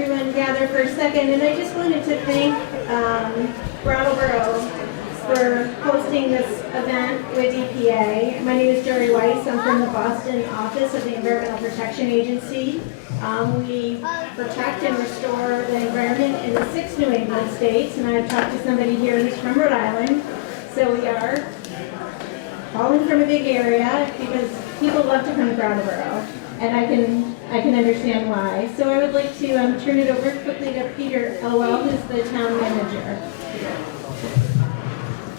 everyone gather for a second, and I just wanted to thank Brattleboro for hosting this event with EPA. My name is Dory Weiss. I'm from the Boston office of the Environmental Protection Agency. We protect and restore the environment in the 6 New England states, and I've talked to somebody here who's from Rhode Island. So we are calling from a big area because people love to come to Brattleboro, and I can understand why. So I would like to turn it over quickly to Peter Elwell, who's the town manager.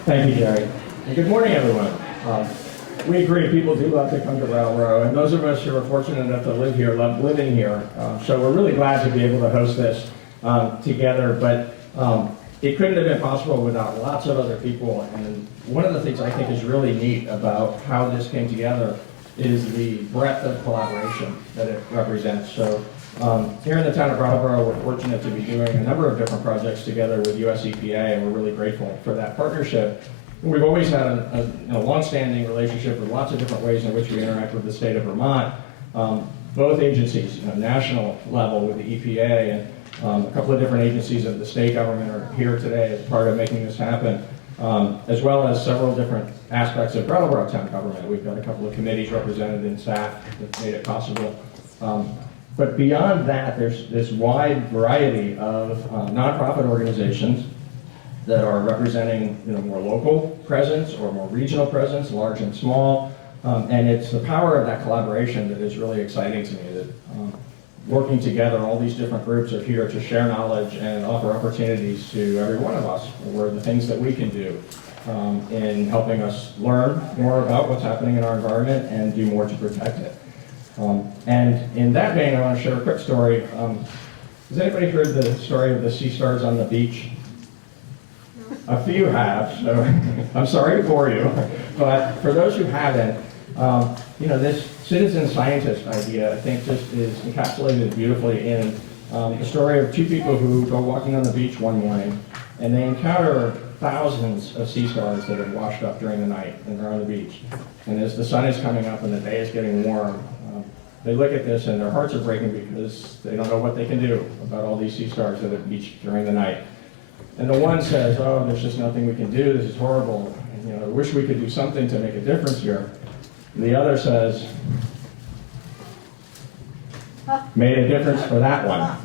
Thank you, Jerry. And good morning, everyone. We agree, people do love to come to Brattleboro, and those of us who are fortunate enough to live here love living here. So we're really glad to be able to host this together, but it couldn't have been possible without lots of other people. And one of the things I think is really neat about how this came together is the breadth of collaboration that it represents. So here in the town of Brattleboro, we're fortunate to be doing a number of different projects together with US EPA, and we're really grateful for that partnership. We've always had a long-standing relationship with lots of different ways in which we interact with the state of Vermont. Both agencies, national level with the EPA, and a couple of different agencies of the state government are here today as part of making this happen, as well as several different aspects of Brattleboro town government. We've got a couple of committees represented in staff that made it possible. But beyond that, there's this wide variety of nonprofit organizations that are representing more local presence or more regional presence, large and small. And it's the power of that collaboration that is really exciting to me, that working together, all these different groups are here to share knowledge and offer opportunities to every one of us for the things that we can do in helping us learn more about what's happening in our environment and do more to protect it. And in that vein, I want to share a quick story. Has anybody heard the story of the sea stars on the beach? A few have, so I'm sorry to bore you. But for those who haven't, this citizen scientist idea, I think, just is encapsulated beautifully in the story of two people who go walking on the beach one morning, and they encounter thousands of sea stars that have washed up during the night, and they're on the beach. And as the sun is coming up and the day is getting warm, they look at this and their hearts are breaking because they don't know what they can do about all these sea stars that have beached during the night. And the one says, oh, there's just nothing we can do, this is horrible, and, I wish we could do something to make a difference here. And the other says, made a difference for that one.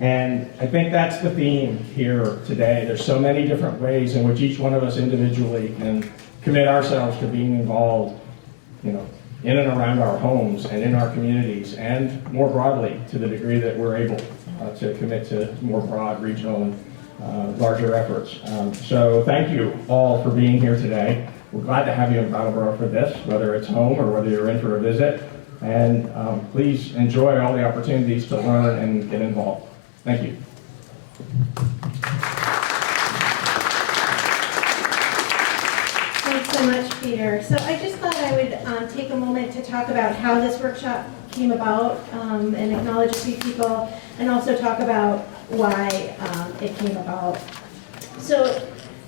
And I think that's the theme here today. There's so many different ways in which each one of us individually can commit ourselves to being involved, in and around our homes and in our communities, and more broadly to the degree that we're able to commit to more broad regional and larger efforts. So thank you all for being here today. We're glad to have you in Brattleboro for this, whether it's home or whether you're in for a visit. And please enjoy all the opportunities to learn and get involved. Thank you. Thanks so much, Peter. So I just thought I would take a moment to talk about how this workshop came about and acknowledge a few people, and also talk about why it came about. So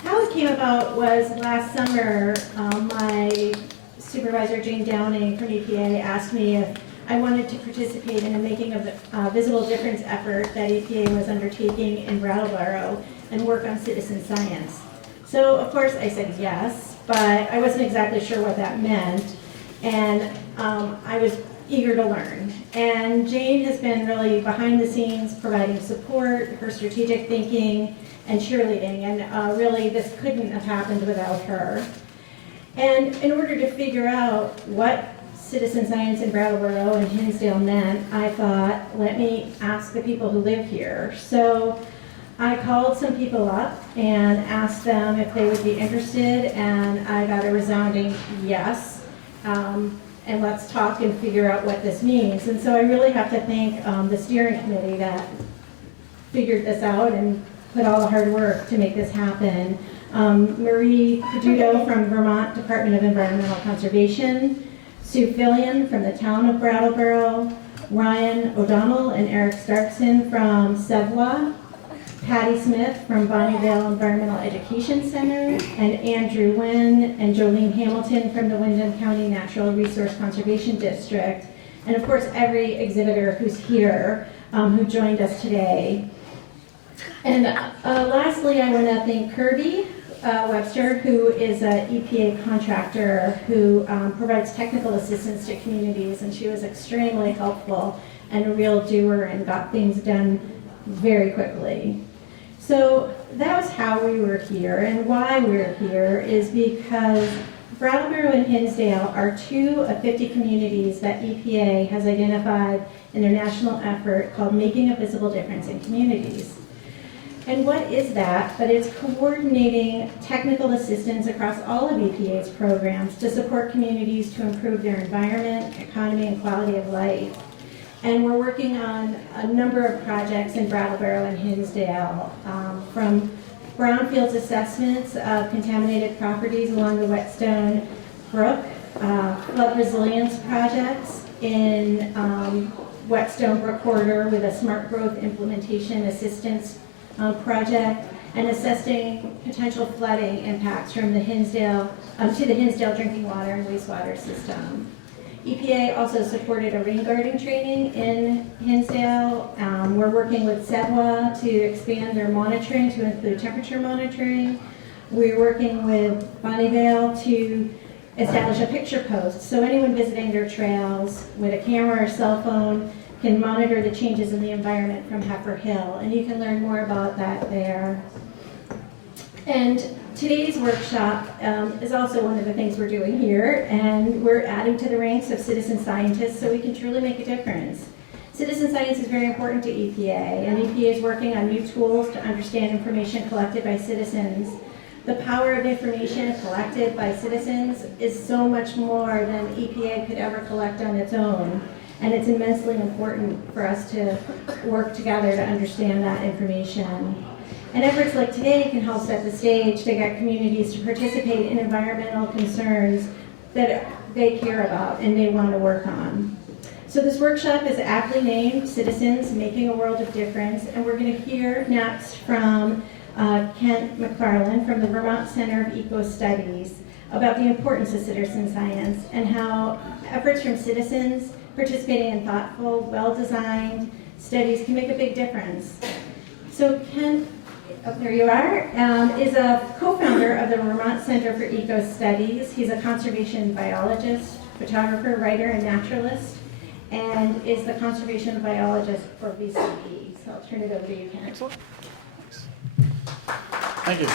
how it came about was last summer, my supervisor, Jane Downing from EPA, asked me if I wanted to participate in the making of a visible difference effort that EPA was undertaking in Brattleboro and work on citizen science. So of course I said yes, but I wasn't exactly sure what that meant, and I was eager to learn. And Jane has been really behind the scenes providing support, her strategic thinking, and cheerleading, and really this couldn't have happened without her. And in order to figure out what citizen science in Brattleboro and Hinsdale meant, I thought, let me ask the people who live here. So I called some people up and asked them if they would be interested, and I got a resounding yes. And let's talk and figure out what this means. And so I really have to thank the steering committee that figured this out and put all the hard work to make this happen. Marie Peduto from Vermont Department of Environmental Conservation, Sue Fillion from the town of Brattleboro, Ryan O'Donnell and Eric Starkson from SEVWA, Patty Smith from Bonneville Environmental Education Center, and Andrew Wynn and Jolene Hamilton from the Windham County Natural Resource Conservation District. and of course every exhibitor who's here, who joined us today. And lastly, I want to thank Kirby Webster, who is an EPA contractor who provides technical assistance to communities, and she was extremely helpful and a real doer and got things done very quickly. So that was how we were here, and why we're here is because Brattleboro and Hinsdale are 2 of 50 communities that EPA has identified in their national effort called Making a Visible Difference in Communities. And what is that? But it's coordinating technical assistance across all of EPA's programs to support communities to improve their environment, economy, and quality of life. And we're working on a number of projects in Brattleboro and Hinsdale, from brownfields assessments of contaminated properties along the Whetstone Brook, flood resilience projects in Whetstone Brook corridor with a smart growth implementation assistance project, and assessing potential flooding impacts from the Hinsdale to the Hinsdale drinking water and wastewater system. EPA also supported a rain garden training in Hinsdale. We're working with SEDWA to expand their monitoring to include temperature monitoring. We're working with Bonnievale to establish a picture post, so anyone visiting their trails with a camera or cell phone can monitor the changes in the environment from Heifer Hill, and you can learn more about that there. And today's workshop is also one of the things we're doing here, and we're adding to the ranks of citizen scientists so we can truly make a difference. Citizen science is very important to EPA, and EPA is working on new tools to understand information collected by citizens. The power of information collected by citizens is so much more than EPA could ever collect on its own. And it's immensely important for us to work together to understand that information. And efforts like today can help set the stage to get communities to participate in environmental concerns that they care about and they want to work on. So this workshop is aptly named Citizens Making a World of Difference, and we're going to hear next from Kent McFarland from the Vermont Center of Eco-Studies about the importance of citizen science and how efforts from citizens participating in thoughtful, well-designed studies can make a big difference. So Kent, oh, there you are, is a co-founder of the Vermont Center for Eco-Studies. He's a conservation biologist, photographer, writer, and naturalist, and is the conservation biologist for VCE. So I'll turn it over to you, Kent. Excellent. Thanks. Thank you.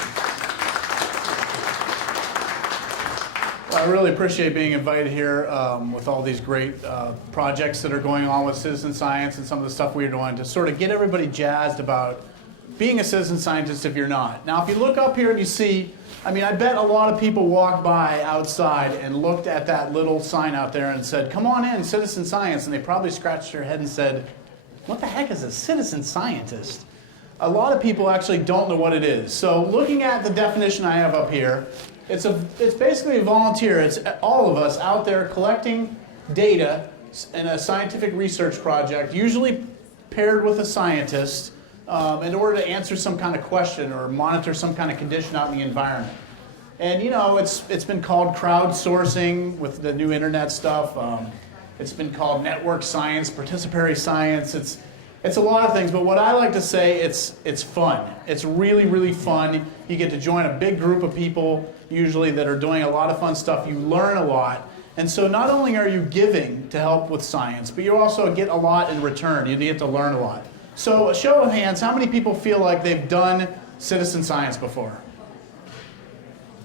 Well, I really appreciate being invited here with all these great projects that are going on with citizen science and some of the stuff we're doing to sort of get everybody jazzed about being a citizen scientist if you're not. Now, if you look up here and you see, I mean, I bet a lot of people walked by outside and looked at that little sign out there and said, "Come on in, citizen science," and they probably scratched their head and said, "What the heck is a citizen scientist?" A lot of people actually don't know what it is. So looking at the definition I have up here, it's basically a volunteer. It's all of us out there collecting data in a scientific research project, usually paired with a scientist, in order to answer some kind of question or monitor some kind of condition out in the environment. And you know, it's been called crowdsourcing with the new internet stuff. It's been called network science, participatory science. It's a lot of things, but what I like to say, it's fun. It's really, really fun. You get to join a big group of people, usually, that are doing a lot of fun stuff. You learn a lot. And so not only are you giving to help with science, but you also get a lot in return. You get to learn a lot. So a show of hands, how many people feel like they've done citizen science before?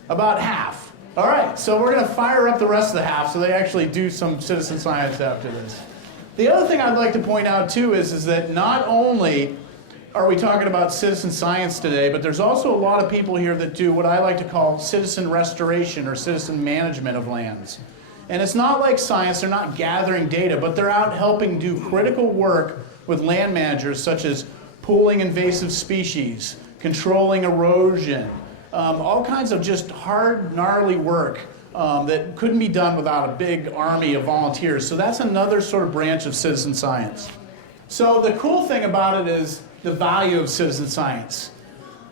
About half. All right, so we're going to fire up the rest of the half so they actually do some citizen science after this. The other thing I'd like to point out, too, is that not only are we talking about citizen science today, but there's also a lot of people here that do what I like to call citizen restoration or citizen management of lands. And it's not like science, they're not gathering data, but they're out helping do critical work with land managers, such as pooling invasive species, controlling erosion, all kinds of just hard, gnarly work that couldn't be done without a big army of volunteers. So that's another sort of branch of citizen science. So the cool thing about it is the value of citizen science.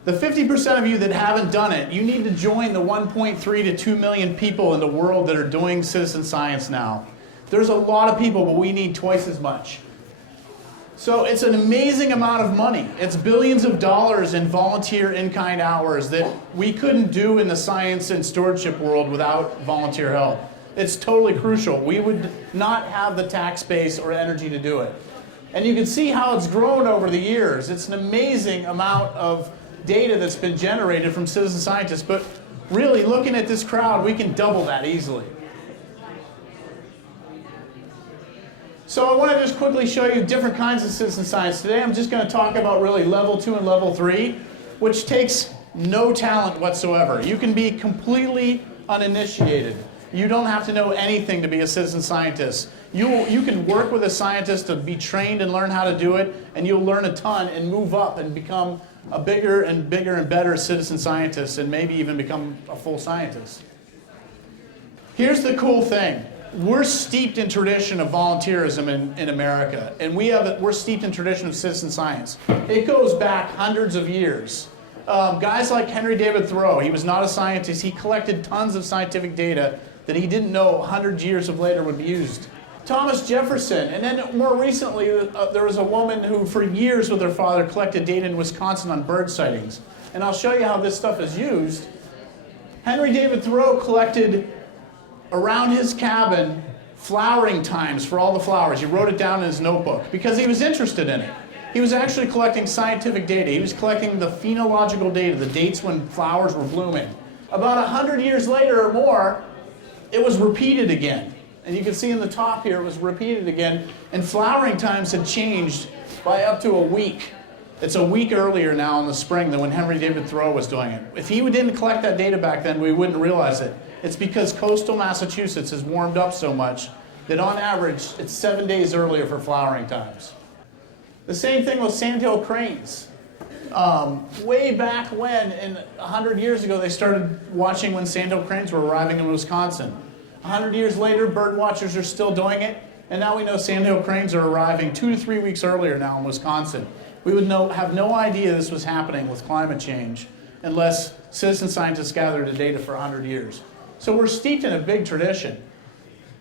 The 50% of you that haven't done it, you need to join the 1.3 to 2 million people in the world that are doing citizen science now. There's a lot of people, but we need twice as much. So it's an amazing amount of money. It's billions of dollars in volunteer in-kind hours that we couldn't do in the science and stewardship world without volunteer help. It's totally crucial. We would not have the tax base or energy to do it. And you can see how it's grown over the years. It's an amazing amount of data that's been generated from citizen scientists, but really looking at this crowd, we can double that easily. So I want to just quickly show you different kinds of citizen science. Today I'm just going to talk about really level 2 and level 3, which takes no talent whatsoever. You can be completely uninitiated. You don't have to know anything to be a citizen scientist. You can work with a scientist to be trained and learn how to do it, and you'll learn a ton and move up and become a bigger and better citizen scientist, and maybe even become a full scientist. Here's the cool thing. We're steeped in tradition of volunteerism in America, and we're steeped in tradition of citizen science. It goes back hundreds of years. Guys like Henry David Thoreau, he was not a scientist. He collected tons of scientific data that he didn't know 100 years of later would be used. Thomas Jefferson, and then more recently, there was a woman who for years with her father collected data in Wisconsin on bird sightings. And I'll show you how this stuff is used. Henry David Thoreau collected around his cabin flowering times for all the flowers. He wrote it down in his notebook because he was interested in it. He was actually collecting scientific data. He was collecting the phenological data, the dates when flowers were blooming. About 100 years later or more, it was repeated again. And you can see in the top here, it was repeated again. And flowering times had changed by up to a week. It's a week earlier now in the spring than when Henry David Thoreau was doing it. If he didn't collect that data back then, we wouldn't realize it. It's because coastal Massachusetts has warmed up so much that on average, it's 7 days earlier for flowering times. The same thing with sandhill cranes. Way back when, 100 years ago, they started watching when sandhill cranes were arriving in Wisconsin. 100 years later, bird watchers are still doing it, and now we know sandhill cranes are arriving 2 to 3 weeks earlier now in Wisconsin. We would have no idea this was happening with climate change unless citizen scientists gathered the data for 100 years. So we're steeped in a big tradition.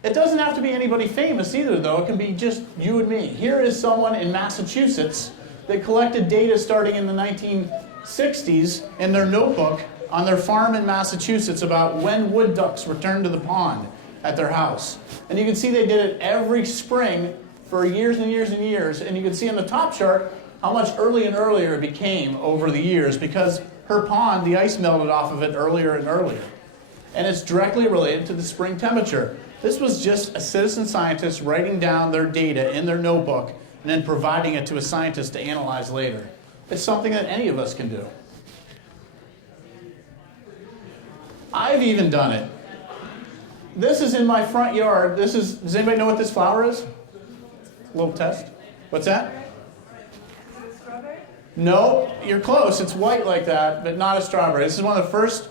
It doesn't have to be anybody famous either, though. It can be just you and me. Here is someone in Massachusetts that collected data starting in the 1960s in their notebook on their farm in Massachusetts about when wood ducks returned to the pond at their house. And you can see they did it every spring for years and years and years. And you can see on the top chart how much earlier and earlier it became over the years because her pond, the ice melted off of it earlier and earlier. And it's directly related to the spring temperature. This was just a citizen scientist writing down their data in their notebook and then providing it to a scientist to analyze later. It's something that any of us can do. I've even done it. This is in my front yard. Does anybody know what this flower is? A little test. What's that? Strawberry? No, you're close. It's white like that, but not a strawberry. This is one of the first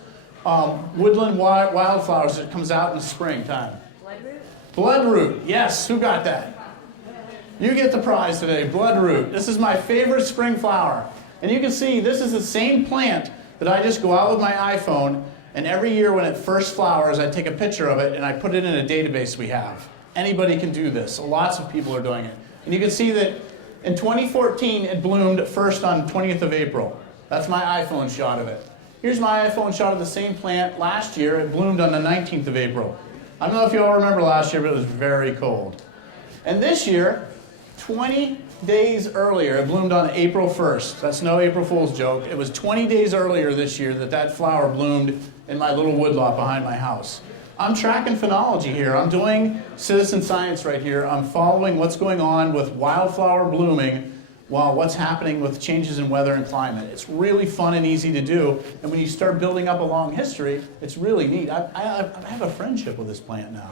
woodland wildflowers that comes out in the springtime. Bloodroot? Bloodroot, yes. Who got that? You get the prize today, bloodroot. This is my favorite spring flower. And you can see this is the same plant that I just go out with my iPhone, and every year when it first flowers, I take a picture of it and I put it in a database we have. Anybody can do this. Lots of people are doing it. And you can see that in 2014, it bloomed first on 20th of April. That's my iPhone shot of it. Here's my iPhone shot of the same plant last year. It bloomed on the 19th of April. I don't know if you all remember last year, but it was very cold. And this year, 20 days earlier, it bloomed on April 1st. That's no April Fool's joke. It was 20 days earlier this year that flower bloomed in my little woodlot behind my house. I'm tracking phenology here. I'm doing citizen science right here. I'm following what's going on with wildflower blooming while what's happening with changes in weather and climate. It's really fun and easy to do. And when you start building up a long history, it's really neat. I have a friendship with this plant now.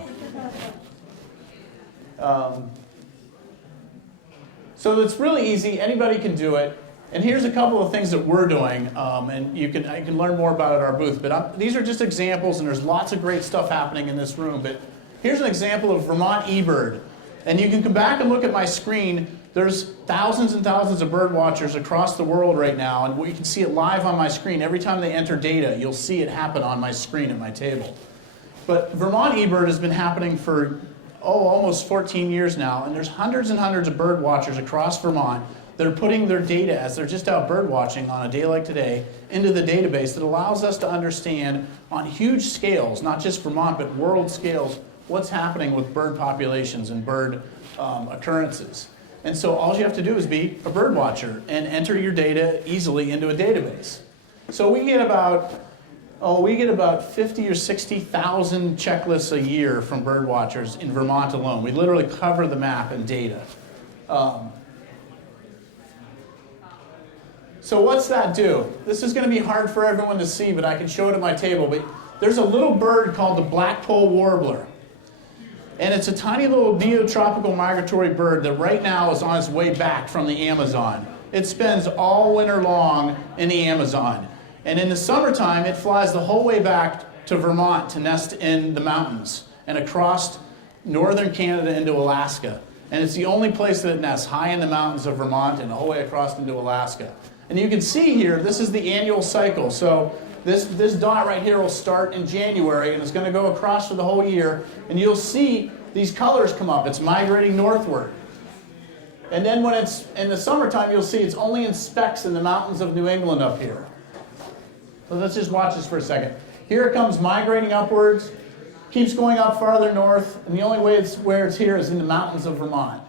So it's really easy. Anybody can do it. And here's a couple of things that we're doing, and you can learn more about it at our booth. But these are just examples, and there's lots of great stuff happening in this room. But here's an example of Vermont eBird. And you can come back and look at my screen. There's thousands and thousands of bird watchers across the world right now, and you can see it live on my screen. Every time they enter data, you'll see it happen on my screen at my table. But Vermont eBird has been happening for almost 14 years now, and there's hundreds and hundreds of bird watchers across Vermont that are putting their data, as they're just out bird watching on a day like today, into the database that allows us to understand on huge scales, not just Vermont, but world scales, what's happening with bird populations and bird occurrences. And so all you have to do is be a bird watcher and enter your data easily into a database. So we get about 50 or 60,000 checklists a year from bird watchers in Vermont alone. We literally cover the map in data. So what's that do? This is going to be hard for everyone to see, but I can show it at my table. But there's a little bird called the blackpoll warbler. And it's a tiny little neotropical migratory bird that right now is on its way back from the Amazon. It spends all winter long in the Amazon. And in the summertime, it flies the whole way back to Vermont to nest in the mountains and across northern Canada into Alaska. And it's the only place that it nests, high in the mountains of Vermont and the whole way across into Alaska. And you can see here, this is the annual cycle. So this dot right here will start in January, and it's going to go across for the whole year. And you'll see these colors come up. It's migrating northward. And then when it's in the summertime, you'll see it's only in specks in the mountains of New England up here. So let's just watch this for a second. Here it comes migrating upwards, keeps going up farther north, and the only way where it's here is in the mountains of Vermont.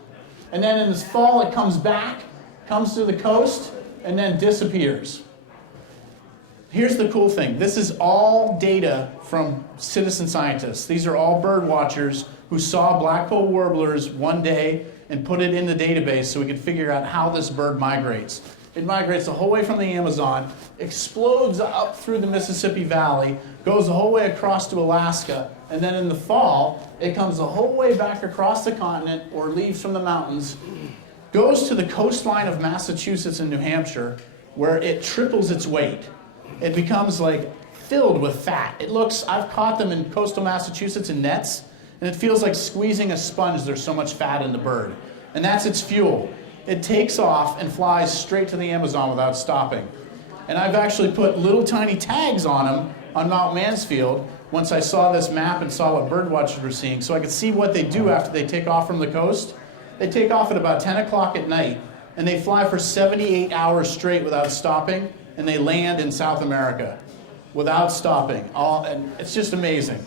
And then in this fall, it comes back, comes to the coast, and then disappears. Here's the cool thing. This is all data from citizen scientists. These are all bird watchers who saw blackpoll warblers one day and put it in the database so we could figure out how this bird migrates. It migrates the whole way from the Amazon, explodes up through the Mississippi Valley, goes the whole way across to Alaska, and then in the fall, it comes the whole way back across the continent or leaves from the mountains, goes to the coastline of Massachusetts and New Hampshire, where it triples its weight. It becomes like filled with fat. I've caught them in coastal Massachusetts in nets, and it feels like squeezing a sponge. There's so much fat in the bird. And that's its fuel. It takes off and flies straight to the Amazon without stopping. And I've actually put little tiny tags on them on Mount Mansfield once I saw this map and saw what bird watchers were seeing, so I could see what they do after they take off from the coast. They take off at about 10 o'clock at night, and they fly for 78 hours straight without stopping, and they land in South America without stopping. And it's just amazing.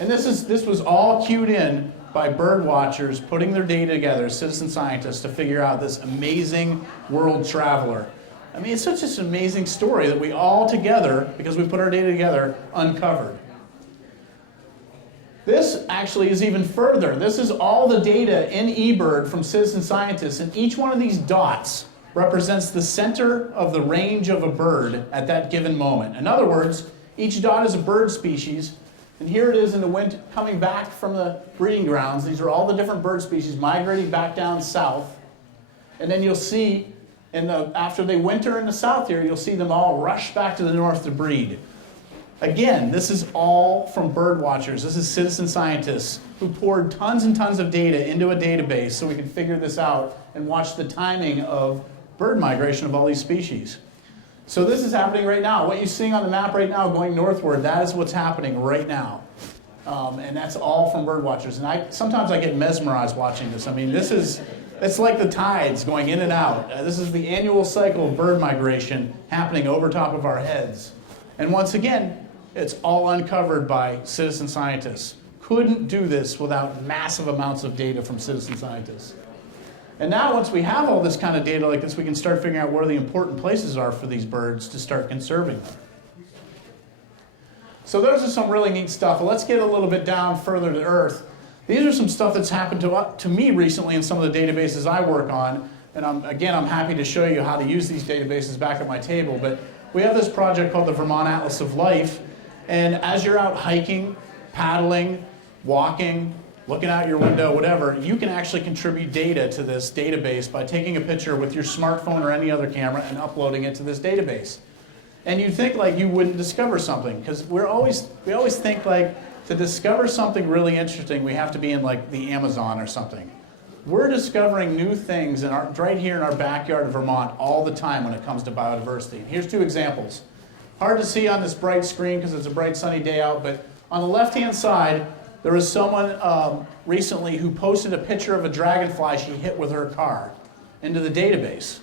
And this was all cued in by bird watchers putting their data together, citizen scientists, to figure out this amazing world traveler. I mean, it's such an amazing story that we all together, because we put our data together, uncovered. This actually is even further. This is all the data in eBird from citizen scientists, and each one of these dots represents the center of the range of a bird at that given moment. In other words, each dot is a bird species, and here it is in the winter, coming back from the breeding grounds. These are all the different bird species migrating back down south. And then you'll see, after they winter in the south here, you'll see them all rush back to the north to breed. Again, this is all from bird watchers. This is citizen scientists who poured tons and tons of data into a database so we can figure this out and watch the timing of bird migration of all these species. So this is happening right now. What you're seeing on the map right now going northward, that is what's happening right now. And that's all from bird watchers. And sometimes I get mesmerized watching this. I mean, it's like the tides going in and out. This is the annual cycle of bird migration happening over top of our heads. And once again, it's all uncovered by citizen scientists. Couldn't do this without massive amounts of data from citizen scientists. And now once we have all this kind of data like this, we can start figuring out where the important places are for these birds to start conserving them. So those are some really neat stuff. Let's get a little bit down further to earth. These are some stuff that's happened to me recently in some of the databases I work on. And I'm happy to show you how to use these databases back at my table. But we have this project called the Vermont Atlas of Life. And as you're out hiking, paddling, walking, looking out your window, whatever, you can actually contribute data to this database by taking a picture with your smartphone or any other camera and uploading it to this database. And you'd think like you wouldn't discover something, because we always think like to discover something really interesting, we have to be in like the Amazon or something. We're discovering new things right here in our backyard of Vermont all the time when it comes to biodiversity. And here's two examples. Hard to see on this bright screen because it's a bright sunny day out, but on the left-hand side, There was someone recently who posted a picture of a dragonfly she hit with her car into the database.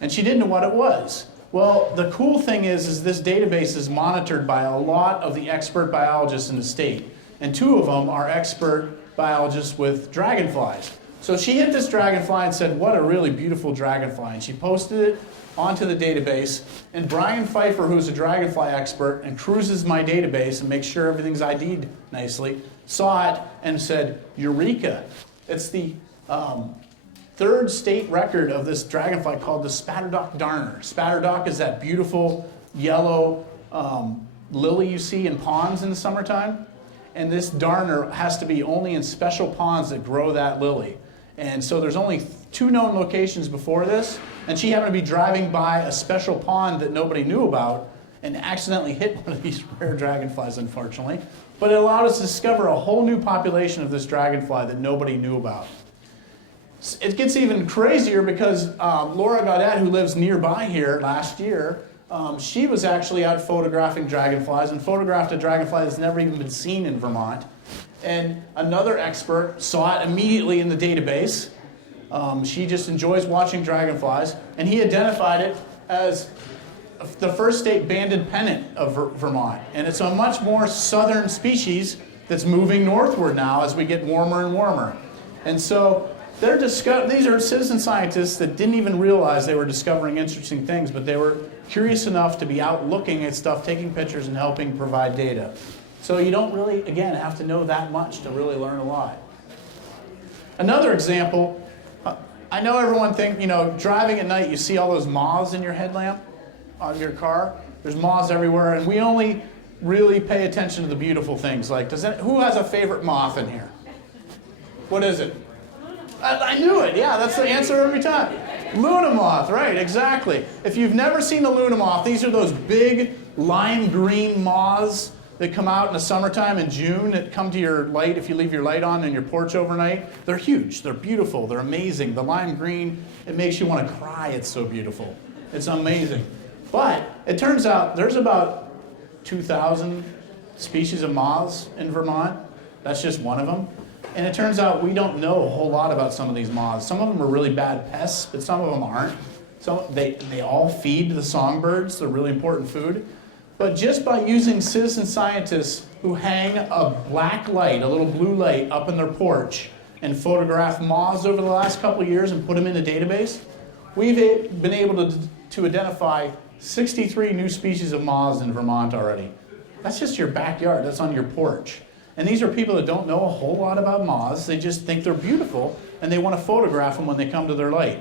And she didn't know what it was. Well, the cool thing is this database is monitored by a lot of the expert biologists in the state. And 2 of them are expert biologists with dragonflies. So she hit this dragonfly and said, what a really beautiful dragonfly. And she posted it onto the database. And Brian Pfeiffer, who's a dragonfly expert and cruises my database and makes sure everything's ID'd nicely, saw it and said, Eureka. It's the 3rd state record of this dragonfly called the spatterdock darner. Spatterdock is that beautiful yellow lily you see in ponds in the summertime. And this darner has to be only in special ponds that grow that lily. And so there's only 2 known locations before this. And she happened to be driving by a special pond that nobody knew about and accidentally hit one of these rare dragonflies, unfortunately. But it allowed us to discover a whole new population of this dragonfly that nobody knew about. It gets even crazier because Laura Gaudet, who lives nearby here last year, she was actually out photographing dragonflies and photographed a dragonfly that's never even been seen in Vermont. And another expert saw it immediately in the database. She just enjoys watching dragonflies, and he identified it as the 1st state banded pennant of Vermont. And it's a much more southern species that's moving northward now as we get warmer and warmer. And so these are citizen scientists that didn't even realize they were discovering interesting things, but they were curious enough to be out looking at stuff, taking pictures, and helping provide data. So you don't really, again, have to know that much to really learn a lot. Another example, I know everyone think, driving at night, you see all those moths in your headlamp on your car. There's moths everywhere, and we only really pay attention to the beautiful things. Like, who has a favorite moth in here? What is it? I knew it. Yeah, that's the answer every time. Luna moth, right, exactly. If you've never seen a Luna moth, these are those big lime green moths that come out in the summertime in June that come to your light if you leave your light on in your porch overnight. They're huge. They're beautiful. They're amazing. The lime green, it makes you want to cry. It's so beautiful. It's amazing. But it turns out there's about 2,000 species of moths in Vermont. That's just one of them. And it turns out we don't know a whole lot about some of these moths. Some of them are really bad pests, but some of them aren't. So they all feed the songbirds. They're really important food. But just by using citizen scientists who hang a black light, a little blue light, up in their porch and photograph moths over the last couple of years and put them in a database, we've been able to identify 63 new species of moths in Vermont already. That's just your backyard. That's on your porch. And these are people that don't know a whole lot about moths. They just think they're beautiful, and they want to photograph them when they come to their light.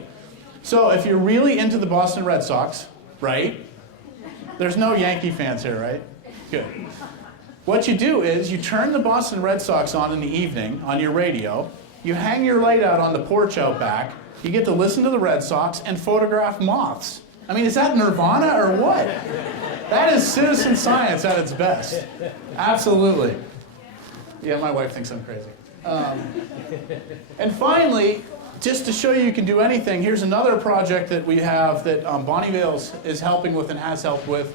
So if you're really into the Boston Red Sox, right? There's no Yankee fans here, right? Good. What you do is you turn the Boston Red Sox on in the evening on your radio. You hang your light out on the porch out back. You get to listen to the Red Sox and photograph moths. I mean, is that nirvana or what? That is citizen science at its best. Absolutely. Yeah, my wife thinks I'm crazy. And finally, just to show you can do anything, here's another project that we have that Bonnie Vales is helping with and has helped with.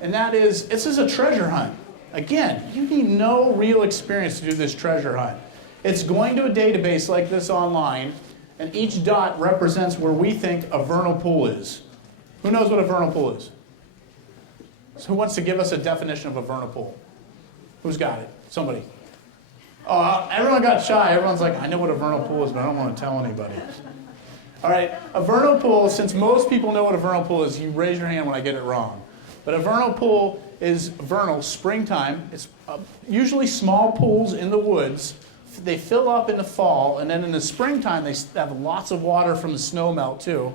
And that is, this is a treasure hunt. Again, you need no real experience to do this treasure hunt. It's going to a database like this online, and each dot represents where we think a vernal pool is. Who knows what a vernal pool is? So who wants to give us a definition of a vernal pool? Who's got it? Somebody. Oh, everyone got shy. Everyone's like, I know what a vernal pool is, but I don't want to tell anybody. All right, a vernal pool, since most people know what a vernal pool is, you raise your hand when I get it wrong. But a vernal pool is vernal, springtime. It's usually small pools in the woods. They fill up in the fall, and then in the springtime, they have lots of water from the snow melt, too.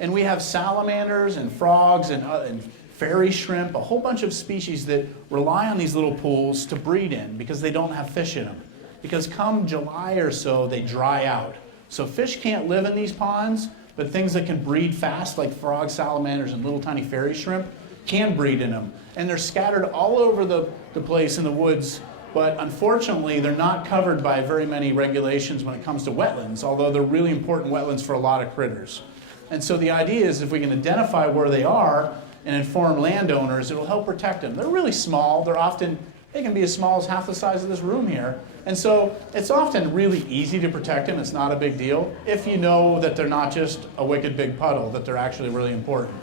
And we have salamanders and frogs and fairy shrimp, a whole bunch of species that rely on these little pools to breed in because they don't have fish in them. Because come July or so, they dry out. So fish can't live in these ponds, but things that can breed fast, like frogs, salamanders, and little tiny fairy shrimp, can breed in them. And they're scattered all over the place in the woods, but unfortunately, they're not covered by very many regulations when it comes to wetlands, although they're really important wetlands for a lot of critters. And so the idea is if we can identify where they are and inform landowners, it'll help protect them. They're really small. They're often they can be as small as half the size of this room here. And so it's often really easy to protect them. It's not a big deal if you know that they're not just a wicked big puddle, that they're actually really important.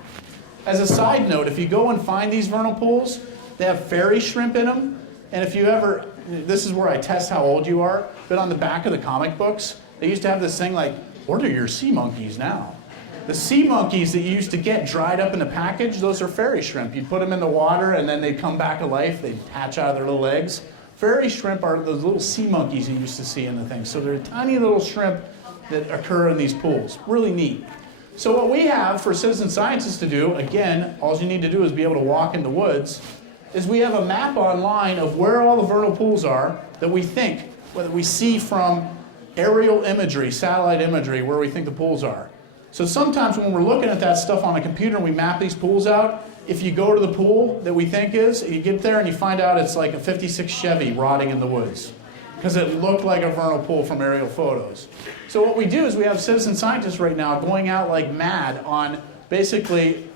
As a side note, if you go and find these vernal pools, they have fairy shrimp in them. And if you ever, this is where I test how old you are, but on the back of the comic books, they used to have this thing like, what are your sea monkeys now? The sea monkeys that you used to get dried up in a package, those are fairy shrimp. You'd put them in the water and then they'd come back to life. They'd hatch out of their little eggs. Fairy shrimp are those little sea monkeys you used to see in the thing. So they're tiny little shrimp that occur in these pools. Really neat. So what we have for citizen scientists to do, again, all you need to do is be able to walk in the woods, is we have a map online of where all the vernal pools are that we think, whether we see from aerial imagery, satellite imagery, where we think the pools are. So sometimes when we're looking at that stuff on a computer and we map these pools out, if you go to the pool that we think is, you get there and you find out it's like a '56 Chevy rotting in the woods because it looked like a vernal pool from aerial photos. So what we do is we have citizen scientists right now going out like mad on basically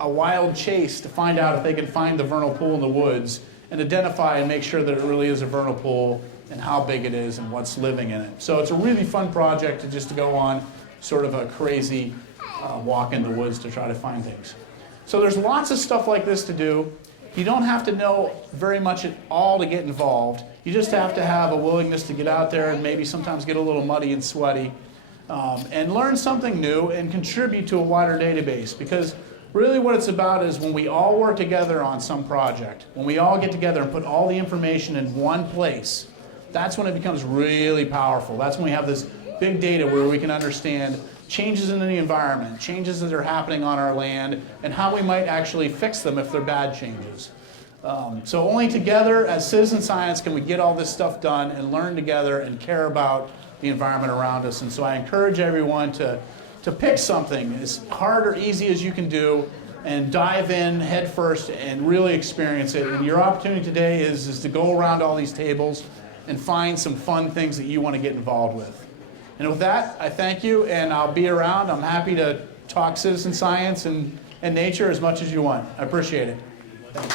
a wild chase to find out if they can find the vernal pool in the woods and identify and make sure that it really is a vernal pool and how big it is and what's living in it. So it's a really fun project to go on sort of a crazy walk in the woods to try to find things. So there's lots of stuff like this to do. You don't have to know very much at all to get involved. You just have to have a willingness to get out there and maybe sometimes get a little muddy and sweaty and learn something new and contribute to a wider database, because really what it's about is when we all work together on some project, when we all get together and put all the information in one place, that's when it becomes really powerful. That's when we have this big data where we can understand changes in the environment, changes that are happening on our land, and how we might actually fix them if they're bad changes. So only together as citizen science can we get all this stuff done and learn together and care about the environment around us. And so I encourage everyone to pick something as hard or easy as you can do and dive in head first and really experience it. And your opportunity today is to go around all these tables and find some fun things that you want to get involved with. And with that, I thank you, and I'll be around. I'm happy to talk citizen science and nature as much as you want. I appreciate it. Thanks.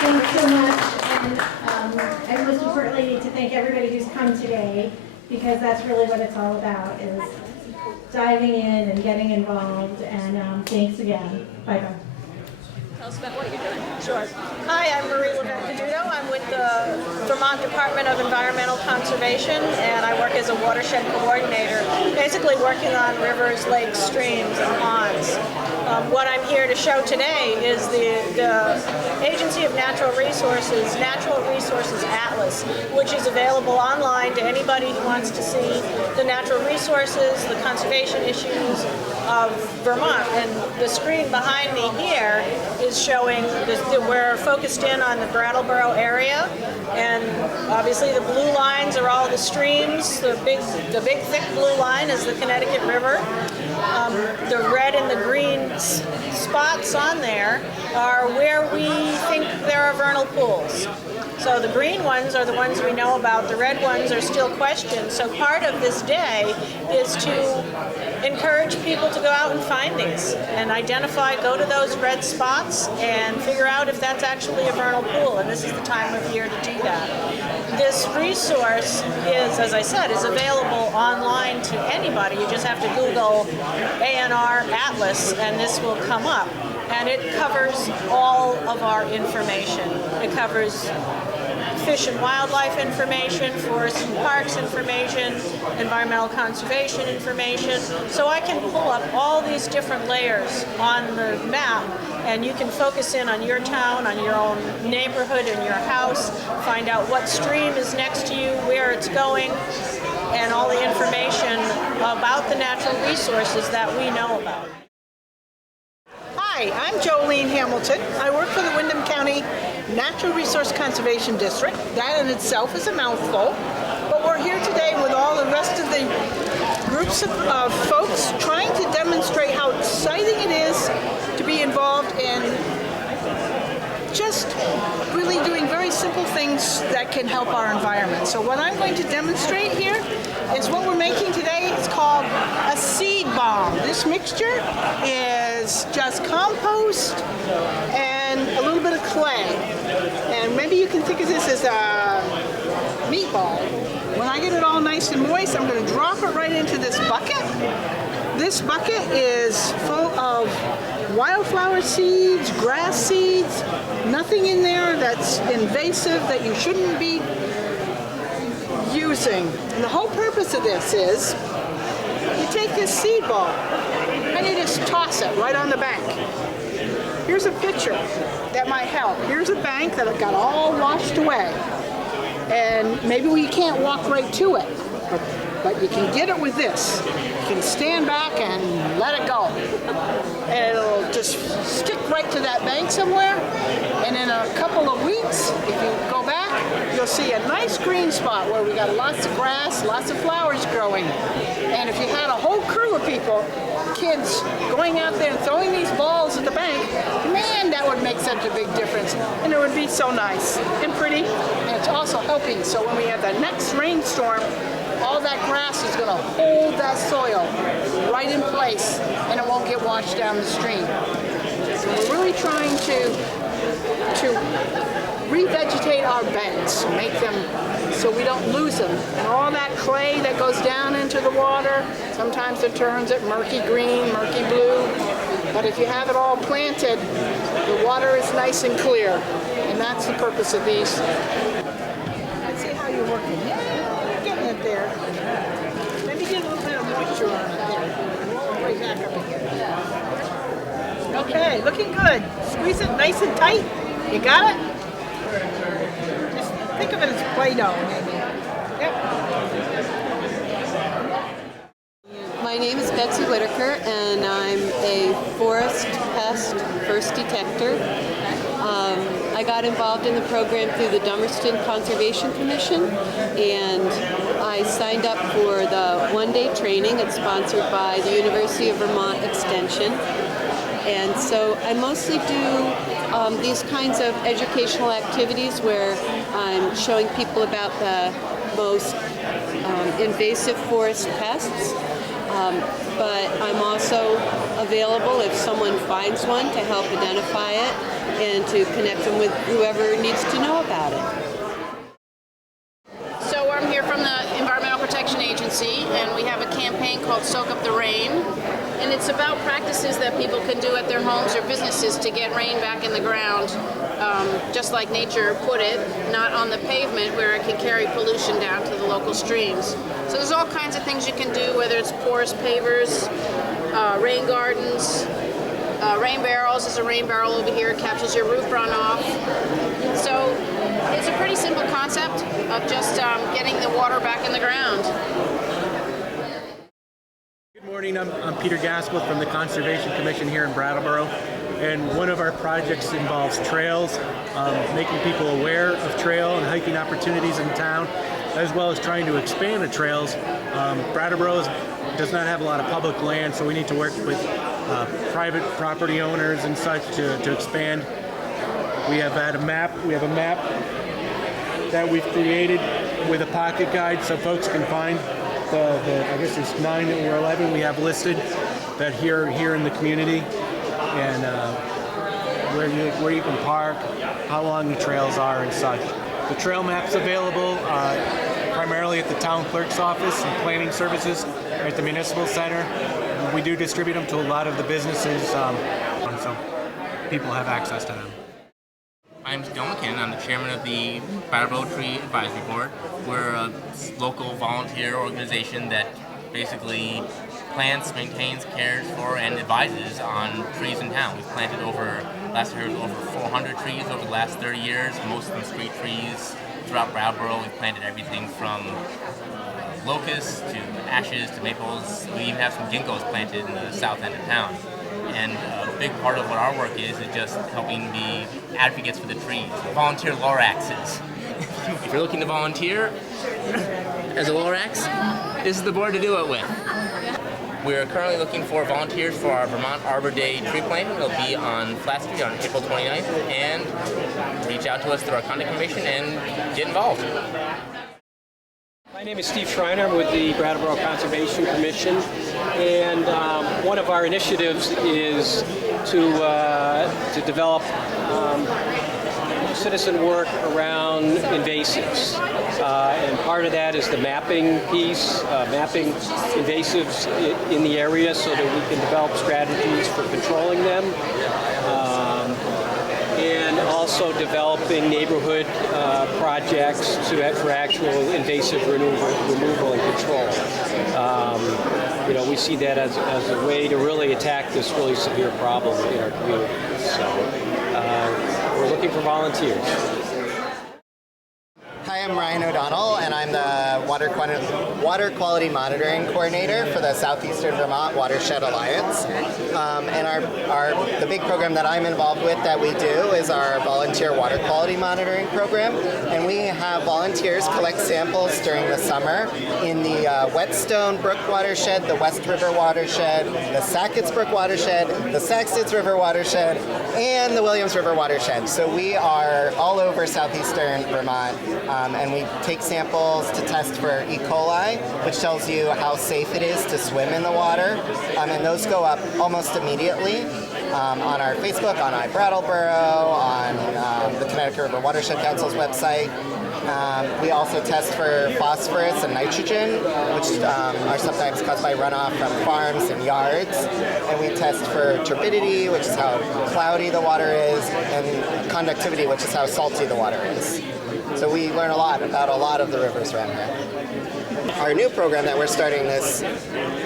Thanks so much, and most importantly, need to thank everybody who's come today, because that's really what it's all about, is diving in and getting involved, and thanks again. Bye-bye. Tell us about what you're doing. Sure. Hi, I'm Marie Levent-Caduto. I'm with the Vermont Department of Environmental Conservation, and I work as a watershed coordinator, basically working on rivers, lakes, streams, and ponds. What I'm here to show today is the Agency of Natural Resources Atlas, which is available online to anybody who wants to see the natural resources, the conservation issues of Vermont. And the screen behind me here is showing, we're focused in on the Brattleboro area, and obviously the blue lines are all the streams. The big thick blue line is the Connecticut River. The red and the green spots on there are where we think there are vernal pools. So the green ones are the ones we know about. The red ones are still questioned. So part of this day is to encourage people to go out and find these and identify, go to those red spots and figure out if that's actually a vernal pool. And this is the time of year to do that. This resource is, as I said, is available online to anybody. You just have to Google ANR Atlas and this will come up. And it covers all of our information. It covers fish and wildlife information, forests and parks information, environmental conservation information. So I can pull up all these different layers on the map, and you can focus in on your town, on your own neighborhood, in your house, find out what stream is next to you, where it's going, and all the information about the natural resources that we know about. Hi, I'm Jolene Hamilton. I work for the Windham County Natural Resource Conservation District. That in itself is a mouthful. But we're here today with all the rest of the groups of folks trying to demonstrate how exciting it is to be involved in just really doing very simple things that can help our environment. So what I'm going to demonstrate here is what we're making today. It's called a seed bomb. This mixture is is just compost and a little bit of clay. And maybe you can think of this as a meatball. When I get it all nice and moist, I'm going to drop it right into this bucket. This bucket is full of wildflower seeds, grass seeds, nothing in there that's invasive that you shouldn't be using. And the whole purpose of this is you take this seed ball and you just toss it right on the bank. Here's a picture that might help. Here's a bank that got all washed away. And maybe you can't walk right to it, but you can get it with this. You can stand back and let it go. And it'll just stick right to that bank somewhere. And in a couple of weeks, if you go back, you'll see a nice green spot where we got lots of grass, lots of flowers growing. And if you had a whole crew of people, kids going out there and throwing these balls at the bank, man, that would make such a big difference. And it would be so nice and pretty. And it's also helping. So when we have the next rainstorm, all that grass is going to hold that soil right in place, and it won't get washed down the stream. So we're really trying to revegetate our banks, make them so we don't lose them. And all that clay that goes down into the water, sometimes it turns it murky green, murky blue. But if you have it all planted, the water is nice and clear. And that's the purpose of these. Let's see how you're working. Yeah, you're getting it there. Maybe get a little bit of moisture on it there. Roll it right back up again. Okay, looking good. Squeeze it nice and tight. You got it? Just think of it as Play-Doh, maybe. Yep. My name is Betsy Whitaker, and I'm a forest pest first detector. I got involved in the program through the Dummerston Conservation Commission, and I signed up for the one-day training. It's sponsored by the University of Vermont Extension. And so I mostly do these kinds of educational activities where I'm showing people about the most invasive forest pests. But I'm also available if someone finds one to help identify it and to connect them with whoever needs to know about it. So I'm here from the Environmental Protection Agency, and we have a campaign called Soak Up the Rain. And it's about practices that people can do at their homes or businesses to get rain back in the ground, just like nature put it, not on the pavement where it can carry pollution down to the local streams. So there's all kinds of things you can do, whether it's porous pavers, rain gardens, rain barrels. There's a rain barrel over here, it captures your roof runoff. So it's a pretty simple concept of just getting the water back in the ground. Good morning, I'm Peter Gaskell from the Conservation Commission here in Brattleboro, and one of our projects involves trails, making people aware of trail and hiking opportunities in town, as well as trying to expand the trails. Brattleboro does not have a lot of public land, so we need to work with private property owners and such to expand. We have a map that we've created with a pocket guide so folks can find I guess there's 9 or 11 we have listed that here in the community, and where you can park, how long the trails are and such. The trail map's available primarily at the town clerk's office and planning services at the municipal center. We do distribute them to a lot of the businesses, so people have access to them. My name is Bill McKinnon. I'm the chairman of the Brattleboro Tree Advisory Board. We're a local volunteer organization that basically plants, maintains, cares for, and advises on trees in town. We've planted last year over 400 trees over the last 30 years, most of them street trees throughout Brattleboro. We've planted everything from locusts to ashes to maples. We even have some ginkgos planted in the south end of town. And a big part of what our work is just helping be advocates for the trees, volunteer Loraxes. If you're looking to volunteer as a Lorax, this is the board to do it with. We're currently looking for volunteers for our Vermont Arbor Day tree planting. It'll be on Flat Street on April 29th, and reach out to us through our contact information and get involved. My name is Steve Schreiner. I'm with the Brattleboro Conservation Commission. And one of our initiatives is to develop citizen work around invasives. And part of that is the mapping piece, mapping invasives in the area so that we can develop strategies for controlling them. And also developing neighborhood projects for actual invasive removal and control. We see that as a way to really attack this really severe problem in our community. So we're looking for volunteers. Hi, I'm Ryan O'Donnell, and I'm the Water Quality Monitoring Coordinator for the Southeastern Vermont Watershed Alliance. And the big program that I'm involved with that we do is our Volunteer Water Quality Monitoring Program. And we have volunteers collect samples during the summer in the Whetstone Brook Watershed, the West River Watershed, the Sackett's Brook Watershed, the Saxtons River Watershed, and the Williams River Watershed. So we are all over southeastern Vermont. And we take samples to test for E. coli, which tells you how safe it is to swim in the water. And those go up almost immediately on our Facebook, on Brattleboro, on the Connecticut River Watershed Council's website. We also test for phosphorus and nitrogen, which are sometimes caused by runoff from farms and yards. And we test for turbidity, which is how cloudy the water is, and conductivity, which is how salty the water is. So we learn a lot about a lot of the rivers around here. Our new program that we're starting this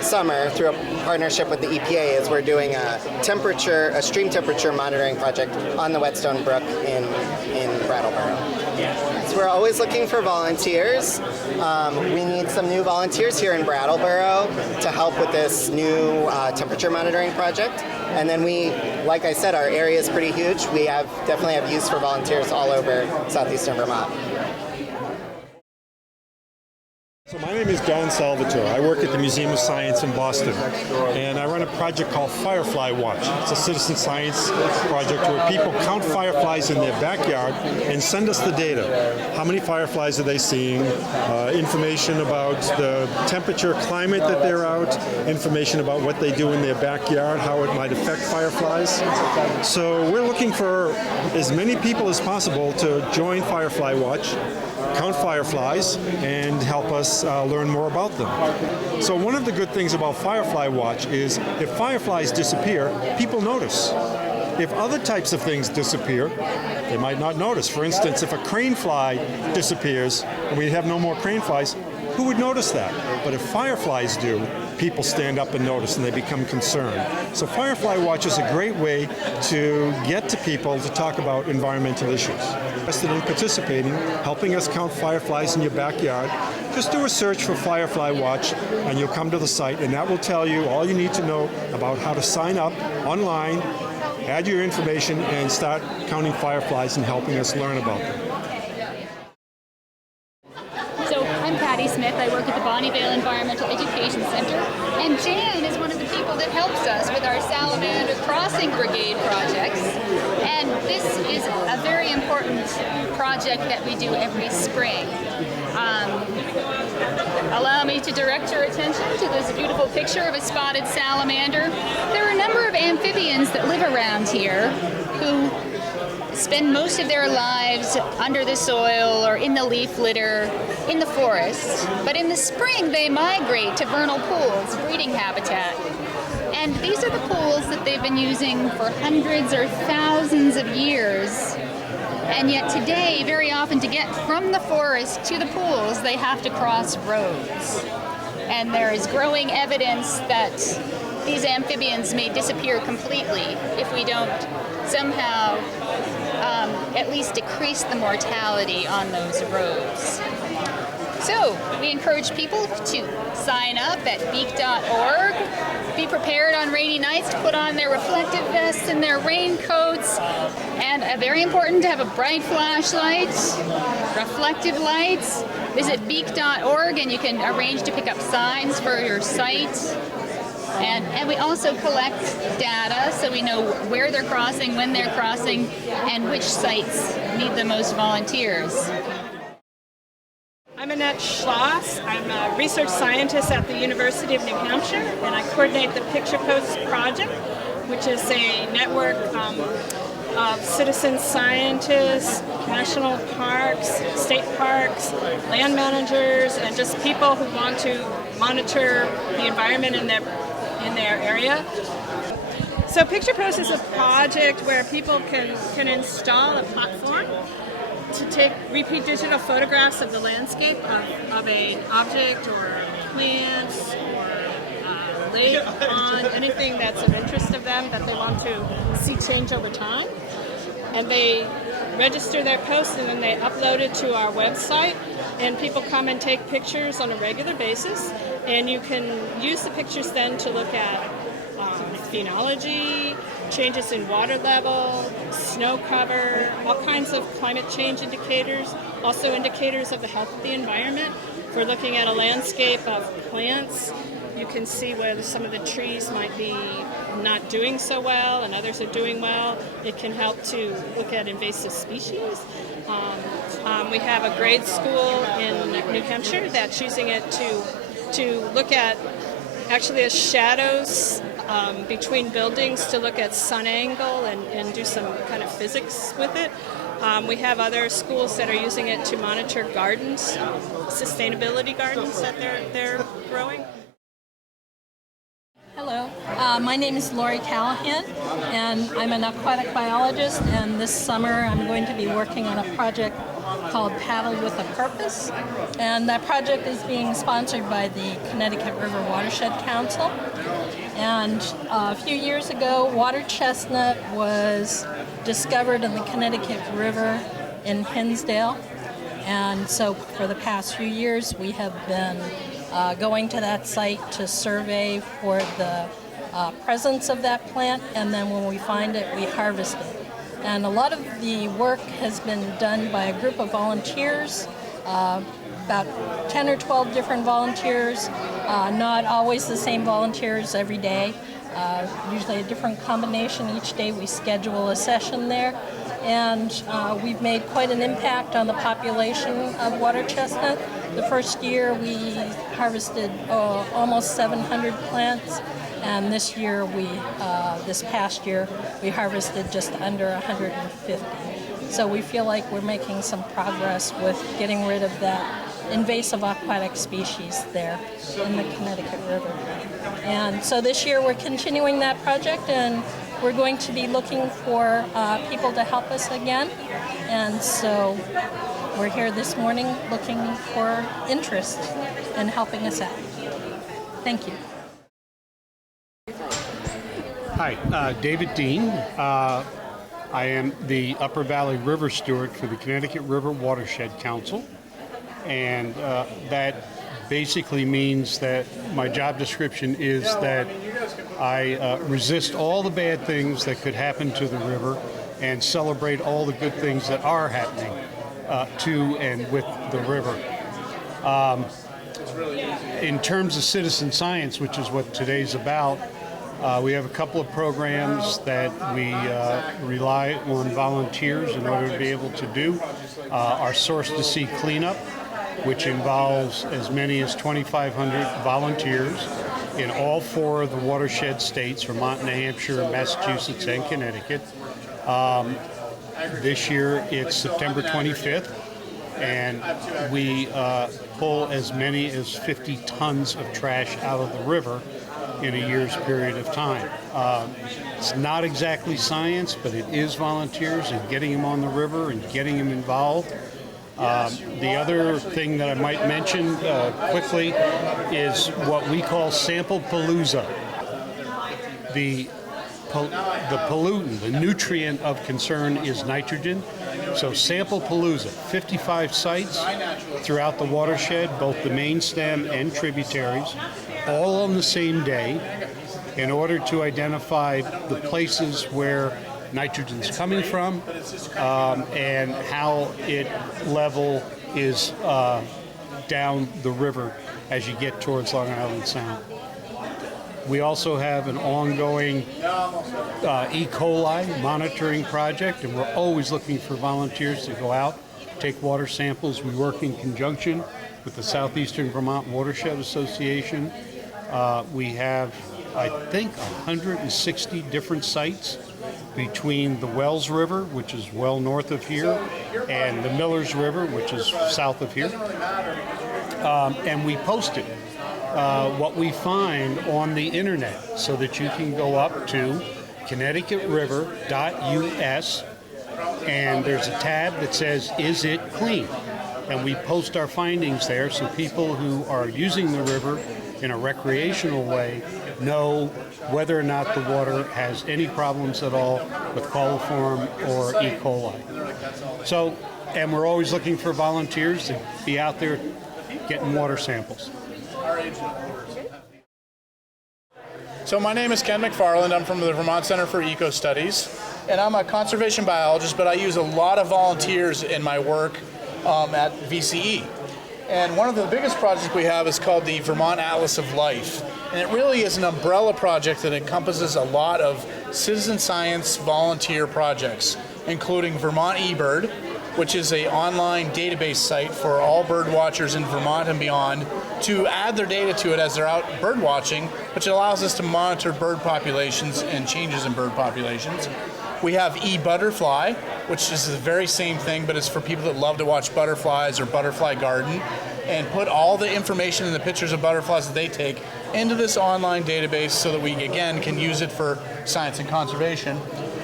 summer through a partnership with the EPA is we're doing a stream temperature monitoring project on the Whetstone Brook in Brattleboro. So we're always looking for volunteers. We need some new volunteers here in Brattleboro to help with this new temperature monitoring project. And then like I said, our area is pretty huge. We definitely have use for volunteers all over southeastern Vermont. So my name is Don Salvatore. I work at the Museum of Science in Boston, and I run a project called Firefly Watch. It's a citizen science project where people count fireflies in their backyard and send us the data. How many fireflies are they seeing? Information about the temperature, climate that they're out, information about what they do in their backyard, how it might affect fireflies. So we're looking for as many people as possible to join Firefly Watch, count fireflies, and help us learn more about them. So one of the good things about Firefly Watch is if fireflies disappear, people notice. If other types of things disappear, they might not notice. For instance, if a crane fly disappears and we have no more crane flies, who would notice that? But if fireflies do, people stand up and notice and they become concerned. So Firefly Watch is a great way to get to people to talk about environmental issues. Interested in participating, helping us count fireflies in your backyard, just do a search for Firefly Watch and you'll come to the site, and that will tell you all you need to know about how to sign up online, add your information, and start counting fireflies and helping us learn about them. So I'm Patty Smith. I work at the Bonnievale Environmental Education Center, and Jan is one of the people that helps us with our Salamander Crossing Brigade projects. And this is a very important project that we do every spring. Allow me to direct your attention to this beautiful picture of a spotted salamander. There are a number of amphibians that live around here who spend most of their lives under the soil or in the leaf litter in the forest. But in the spring, they migrate to vernal pools, breeding habitat. And these are the pools that they've been using for hundreds or thousands of years. And yet today, very often to get from the forest to the pools, they have to cross roads. And there is growing evidence that these amphibians may disappear completely if we don't somehow at least decrease the mortality on those roads. So we encourage people to sign up at beak.org, be prepared on rainy nights to put on their reflective vests and their raincoats, and very important to have a bright flashlight, reflective lights. Visit beak.org and you can arrange to pick up signs for your site. And we also collect data so we know where they're crossing, when they're crossing, and which sites need the most volunteers. I'm Annette Schloss. I'm a research scientist at the University of New Hampshire, and I coordinate the Picture Post Project, which is a network of citizen scientists, national parks, state parks, land managers, and just people who want to monitor the environment in their area. So Picture Post is a project where people can install a platform to take repeat digital photographs of the landscape of an object or plants or lake, pond, anything that's of interest of them that they want to see change over time. And they register their posts and then they upload it to our website, and people come and take pictures on a regular basis, and you can use the pictures then to look at phenology, changes in water level, snow cover, all kinds of climate change indicators, also indicators of the health of the environment. If we're looking at a landscape of plants, you can see whether some of the trees might be not doing so well and others are doing well. It can help to look at invasive species. We have a grade school in New Hampshire that's using it to look at actually the shadows between buildings to look at sun angle and do some kind of physics with it. We have other schools that are using it to monitor gardens, sustainability gardens that they're growing. Hello, my name is Lori Callahan, and I'm an aquatic biologist, and this summer I'm going to be working on a project called Paddle with a Purpose, and that project is being sponsored by the Connecticut River Watershed Council. And a few years ago, water chestnut was discovered in the Connecticut River in Hinsdale, and so for the past few years we have been going to that site to survey for the presence of that plant, and then when we find it, we harvest it. And a lot of the work has been done by a group of volunteers, about 10 or 12 different volunteers, not always the same volunteers every day, usually a different combination. Each day we schedule a session there, and we've made quite an impact on the population of water chestnut. The first year we harvested almost 700 plants, and this past year we harvested just under 150. So we feel like we're making some progress with getting rid of that invasive aquatic species there in the Connecticut River. And so this year we're continuing that project, and we're going to be looking for people to help us again. And so we're here this morning looking for interest in helping us out. Thank you. Hi, David Dean. I am the Upper Valley River Steward for the Connecticut River Watershed Council, and that basically means that my job description is that I resist all the bad things that could happen to the river and celebrate all the good things that are happening to and with the river. In terms of citizen science, which is what today's about, we have a couple of programs that we rely on volunteers in order to be able to do. Our Source to Sea cleanup, which involves as many as 2,500 volunteers in all four of the watershed states, Vermont, New Hampshire, Massachusetts, and Connecticut. This year it's September 25th, and we pull as many as 50 tons of trash out of the river in a year's period of time. It's not exactly science, but it is volunteers and getting them on the river and getting them involved. The other thing that I might mention quickly is what we call Sample Palooza. The pollutant, the nutrient of concern is nitrogen. So Sample Palooza, 55 sites throughout the watershed, both the main stem and tributaries, all on the same day, in order to identify the places where nitrogen's coming from and how it level is down the river as you get towards Long Island Sound. We also have an ongoing E. coli monitoring project, and we're always looking for volunteers to go out take water samples. We work in conjunction with the Southeastern Vermont Watershed Association. We have, I think, 160 different sites between the Wells River, which is well north of here, and the Millers River, which is south of here. And we post it, what we find on the internet, so that you can go up to ConnecticutRiver.us, and there's a tab that says, "Is it clean?" And we post our findings there so people who are using the river in a recreational way know whether or not the water has any problems at all with coliform or E. coli. So, and we're always looking for volunteers to be out there getting water samples. So my name is Ken McFarland. I'm from the Vermont Center for Eco Studies, and I'm a conservation biologist, but I use a lot of volunteers in my work at VCE. And one of the biggest projects we have is called the Vermont Atlas of Life. And it really is an umbrella project that encompasses a lot of citizen science volunteer projects, including Vermont eBird, which is an online database site for all bird watchers in Vermont and beyond to add their data to it as they're out bird watching, which allows us to monitor bird populations and changes in bird populations. We have eButterfly, which is the very same thing, but it's for people that love to watch butterflies or Butterfly Garden, and put all the information and the pictures of butterflies that they take into this online database so that we, again, can use it for science and conservation.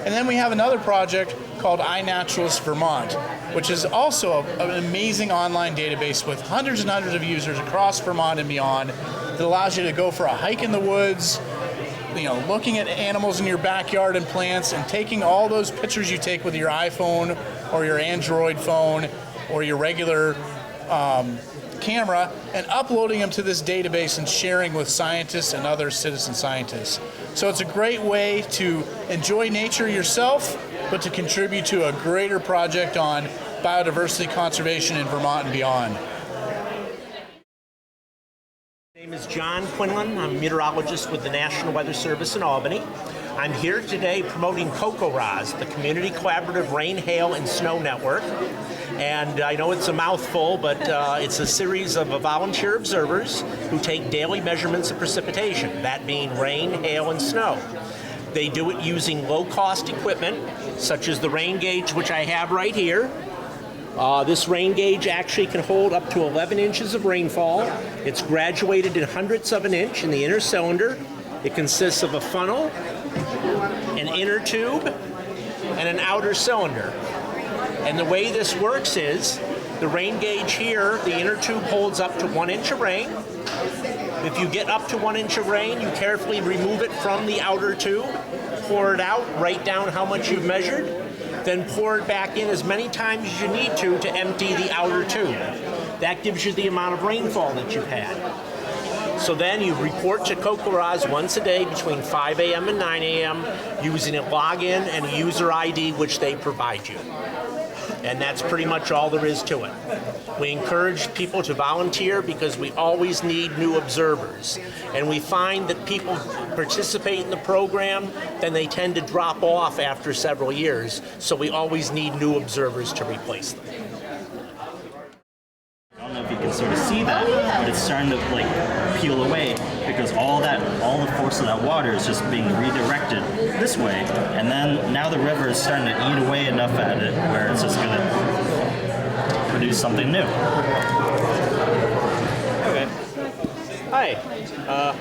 And then we have another project called iNaturalist Vermont, which is also an amazing online database with hundreds and hundreds of users across Vermont and beyond that allows you to go for a hike in the woods, looking at animals in your backyard and plants, and taking all those pictures you take with your iPhone or your Android phone or your regular camera and uploading them to this database and sharing with scientists and other citizen scientists. So it's a great way to enjoy nature yourself, but to contribute to a greater project on biodiversity conservation in Vermont and beyond. My name is John Quinlan. I'm a meteorologist with the National Weather Service in Albany. I'm here today promoting CocoRAS, the Community Collaborative Rain, Hail, and Snow Network. And I know it's a mouthful, but it's a series of volunteer observers who take daily measurements of precipitation, that being rain, hail, and snow. They do it using low-cost equipment, such as the rain gauge, which I have right here. This rain gauge actually can hold up to 11 inches of rainfall. It's graduated in hundredths of an inch in the inner cylinder. It consists of a funnel, an inner tube, and an outer cylinder. And the way this works is the rain gauge here, the inner tube holds up to 1 inch of rain. If you get up to 1 inch of rain, you carefully remove it from the outer tube, pour it out, write down how much you've measured, then pour it back in as many times as you need to empty the outer tube. That gives you the amount of rainfall that you've had. So then you report to CocoRAS once a day between 5 a.m. and 9 a.m. using a login and a user ID which they provide you. And that's pretty much all there is to it. We encourage people to volunteer because we always need new observers. And we find that people participate in the program, then they tend to drop off after several years. So we always need new observers to replace them. I don't know if you can sort of see that, but it's starting to peel away because all the force of that water is just being redirected this way, and then now the river is starting to eat away enough at it where it's just going to produce something new. Okay. Hi,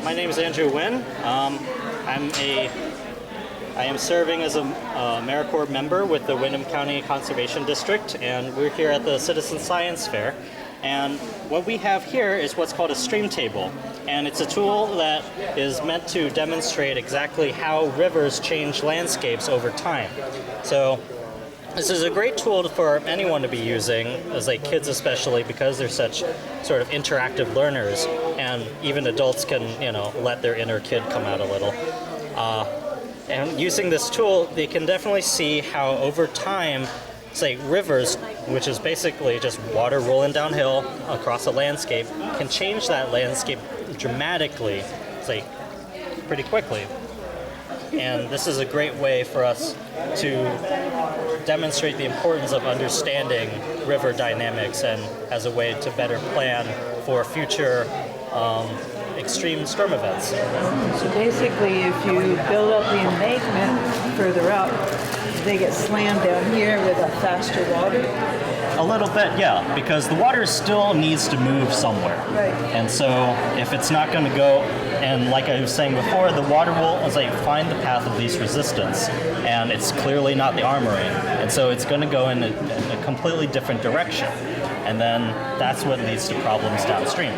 my name is Andrew Wynn. I am serving as a AmeriCorps member with the Windham County Conservation District, and we're here at the Citizen Science Fair. And what we have here is what's called a stream table. And it's a tool that is meant to demonstrate exactly how rivers change landscapes over time. So this is a great tool for anyone to be using, as kids especially, because they're such sort of interactive learners. And even adults can, let their inner kid come out a little. And using this tool, they can definitely see how over time, rivers, which is basically just water rolling downhill across a landscape, can change that landscape dramatically, pretty quickly. And this is a great way for us to demonstrate the importance of understanding river dynamics and as a way to better plan for future extreme storm events. So basically, if you build up the embankment further up, they get slammed down here with a faster water? A little bit, yeah, because the water still needs to move somewhere. Right. And so if it's not going to go, and like I was saying before, the water will find the path of least resistance, and it's clearly not the armoring. And so it's going to go in a completely different direction. And then that's what leads to problems downstream.